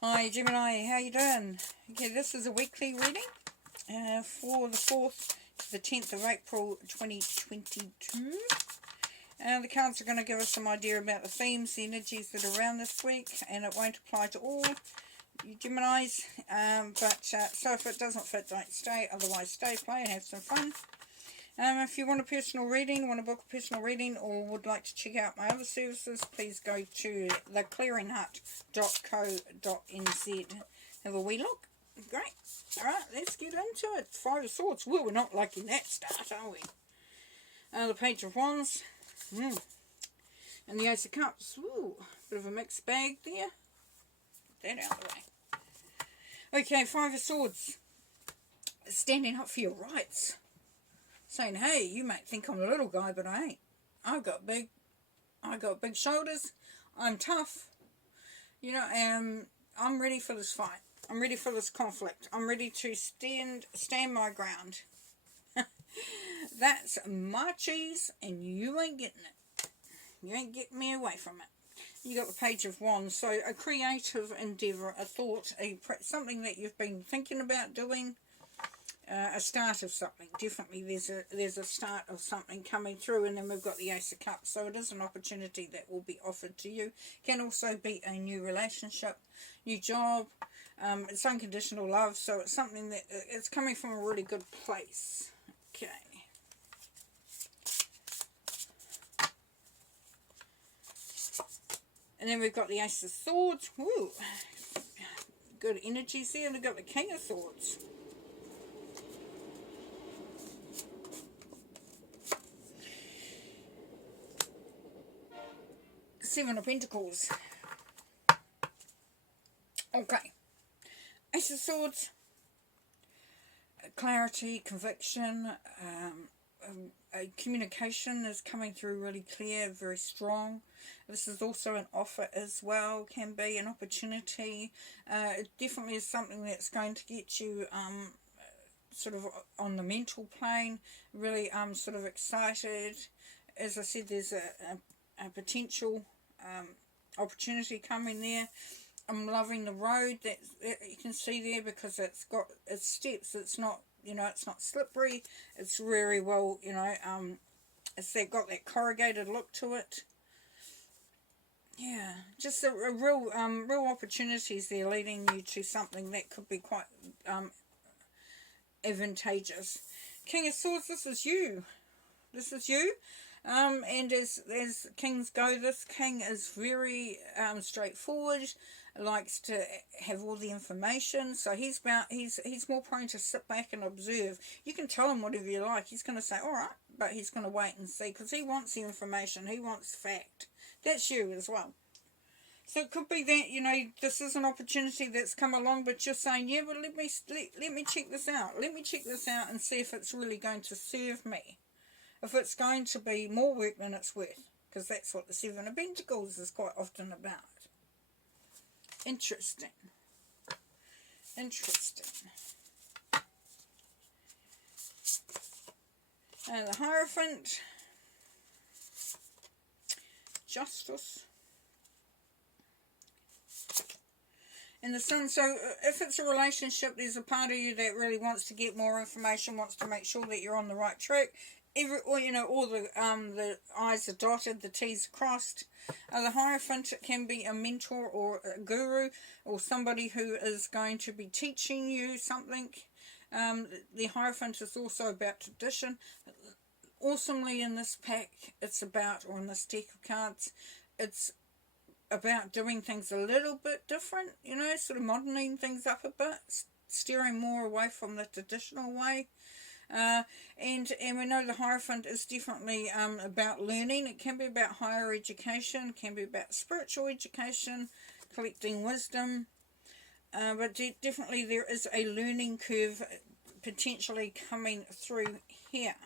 Hi Gemini, how you doing? Okay, this is a weekly reading for the 4th to the 10th of April 2022. The cards are going to give us some idea about the themes, the energies that are around this week, and it won't apply to all you Geminis, so if it doesn't fit, don't stay, otherwise stay, play and have some fun. If you want a personal reading, want to book a personal reading, or would like to check out my other services, please go to theclearinghut.co.nz. Have a wee look. Great. Alright, let's get into it. Five of Swords. Well, we're not liking that start, are we? The Page of Wands. And the Ace of Cups. Ooh, bit of a mixed bag there. Get that out of the way. Okay, Five of Swords. Standing up for your rights. Saying, hey, you might think I'm a little guy, but I ain't. I got big shoulders. I'm tough. You know, I'm ready for this fight. I'm ready for this conflict. I'm ready to stand my ground. That's my cheese, and you ain't getting it. You ain't getting me away from it. You got the Page of Wands. So a creative endeavour, a thought, something that you've been thinking about doing. A start of something. Definitely there's a start of something coming through, and then we've got the Ace of Cups, so it is an opportunity that will be offered to you. Can also be a new relationship, new job, it's unconditional love, so it's something that it's coming from a really good place. Okay. And then we've got the Ace of Swords. Woo! Good energies there. And we've got the King of Swords. Seven of Pentacles. Okay. Ace of Swords. Clarity, conviction, communication is coming through really clear, very strong. This is also an offer as well, can be an opportunity. It definitely is something that's going to get you sort of on the mental plane, really sort of excited. As I said, there's a potential opportunity coming there. I'm loving the road that you can see there, because it's got its steps. It's not, it's not slippery. It's very well, it's got that corrugated look to it. Yeah, just a real opportunities there, leading you to something that could be quite advantageous. King of Swords, this is you. This is you. And as kings go, this king is very straightforward, likes to have all the information, so he's more prone to sit back and observe. You can tell him whatever you like, he's going to say alright, but he's going to wait and see, because he wants the information, he wants fact. That's you as well. So it could be that, this is an opportunity that's come along, but you're saying, yeah, but let me check this out. Let me check this out and see if it's really going to serve me. If it's going to be more work than it's worth. Because that's what the Seven of Pentacles is quite often about. Interesting. Interesting. And the Hierophant. Justice. And the Sun. So if it's a relationship, there's a part of you that really wants to get more information, wants to make sure that you're on the right track. All the I's are dotted, the T's are crossed. The Hierophant can be a mentor or a guru, or somebody who is going to be teaching you something. The Hierophant is also about tradition. Awesomely in this pack, it's about, or in this deck of cards, it's about doing things a little bit different, sort of modelling things up a bit, steering more away from the traditional way. And we know the Hierophant is definitely about learning. It can be about higher education, can be about spiritual education, collecting wisdom, but definitely there is a learning curve potentially coming through here.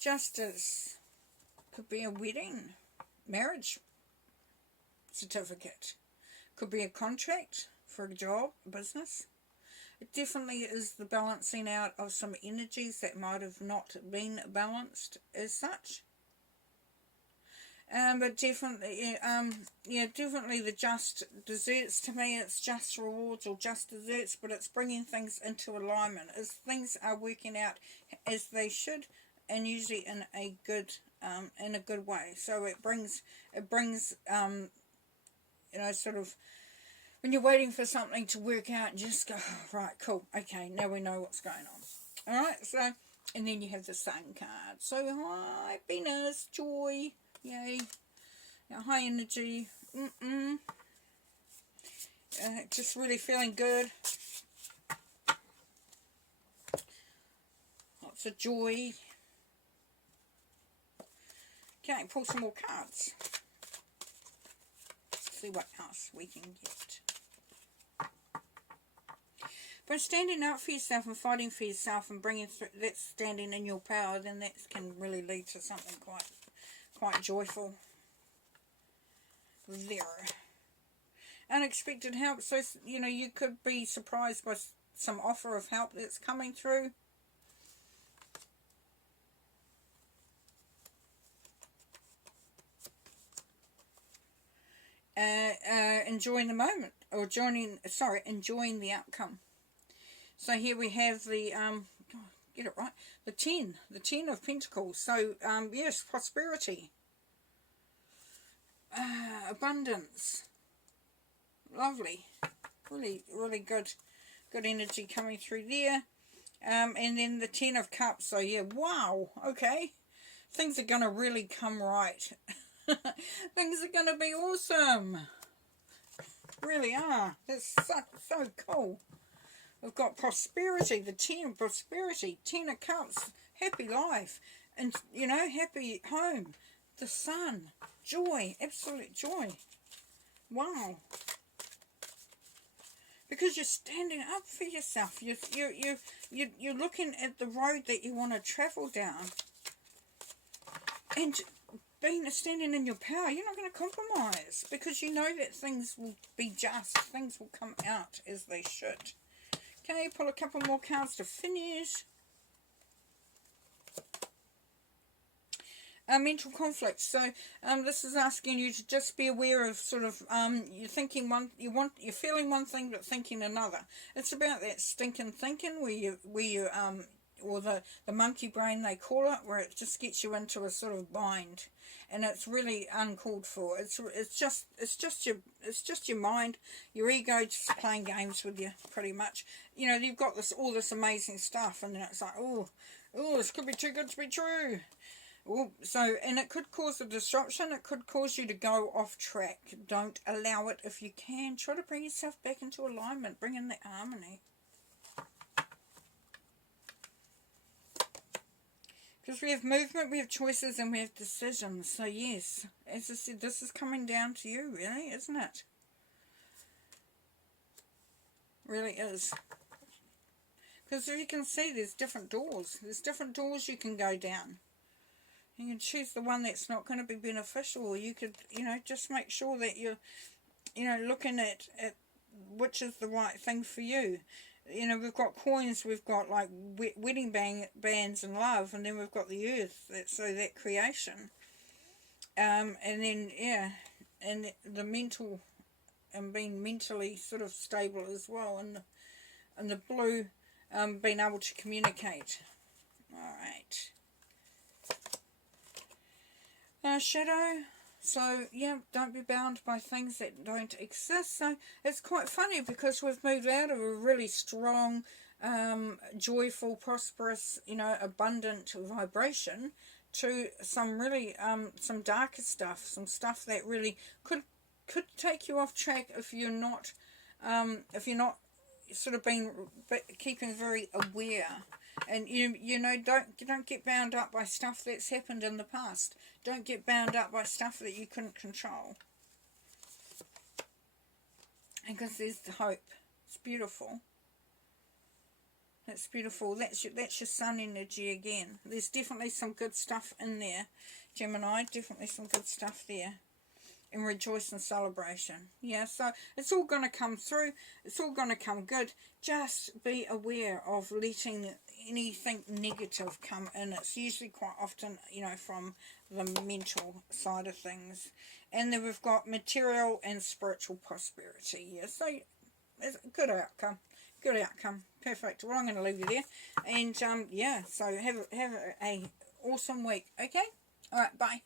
Justice could be a wedding, marriage certificate, could be a contract for a job, business. It definitely is the balancing out of some energies that might have not been balanced as such. But definitely, yeah, definitely the just desserts. To me, it's just rewards or just desserts, but it's bringing things into alignment. As things are working out as they should, and usually in a good way. So it brings, you know, sort of, when you're waiting for something to work out, and just go, oh, right, cool, okay, now we know what's going on. All right, so, and then you have the Sun card. So happiness, joy, yay, high energy, just really feeling good, lots of joy. Okay, pull some more cards. See what else we can get. But standing up for yourself and fighting for yourself and bringing through that, standing in your power, then that can really lead to something quite joyful. There. Unexpected help. So, you know, you could be surprised by some offer of help that's coming through. Enjoying the moment, or enjoying the outcome. So here we have the, get it right, the 10 of Pentacles. So, yes, prosperity, abundance, lovely, really good energy coming through there. And then the 10 of Cups. So yeah, wow, okay, things are going to really come right. Things are going to be awesome. Really are. That's so cool. We've got prosperity, the 10 of prosperity, 10 of Cups, happy life, and, you know, happy home, the Sun, joy, absolute joy. Wow. Because you're standing up for yourself. You're looking at the road that you want to travel down, and standing in your power, you're not going to compromise, because you know that things will be just, things will come out as they should. Okay, pull a couple more cards to finish. Mental conflict. So this is asking you to just be aware of sort of you're thinking you're feeling one thing but thinking another. It's about that stinking thinking where you or the monkey brain, they call it, where it just gets you into a sort of bind, and it's really uncalled for. It's just your mind, your ego, just playing games with you, pretty much. You know, you've got all this amazing stuff, and then it's like, oh, this could be too good to be true. Ooh, so, and it could cause a disruption. It could cause you to go off track. Don't allow it if you can. Try to bring yourself back into alignment. Bring in the harmony. Because we have movement, we have choices, and we have decisions. So yes, as I said, this is coming down to you, really, isn't it? Really is. Because you can see there's different doors. There's different doors you can go down. You can choose the one that's not going to be beneficial. Or you could, you know, just make sure that you're, you know, looking at which is the right thing for you. You know, we've got coins, we've got like wedding bands and love, and then we've got the earth, so that creation. And then, yeah, and the mental, and being mentally sort of stable as well, and the blue, being able to communicate. Alright. Shadow. So, yeah, don't be bound by things that don't exist. So, it's quite funny because we've moved out of a really strong, joyful, prosperous, you know, abundant vibration to some really, some darker stuff, some stuff that really could take you off track if you're not sort of keeping very aware. And you know, don't get bound up by stuff that's happened in the past. Don't get bound up by stuff that you couldn't control. Because there's the hope. It's beautiful. That's beautiful. That's your sun energy again. There's definitely some good stuff in there, Gemini. Definitely some good stuff there. And rejoice and celebration. Yeah, so it's all going to come through. It's all going to come good. Just be aware of letting, anything negative come in. It's usually quite often, you know, from the mental side of things. And then we've got material and spiritual prosperity. Yeah, so it's a good outcome. Good outcome. Perfect. Well, I'm going to leave you there. And yeah, so have a awesome week. Okay? All right, bye.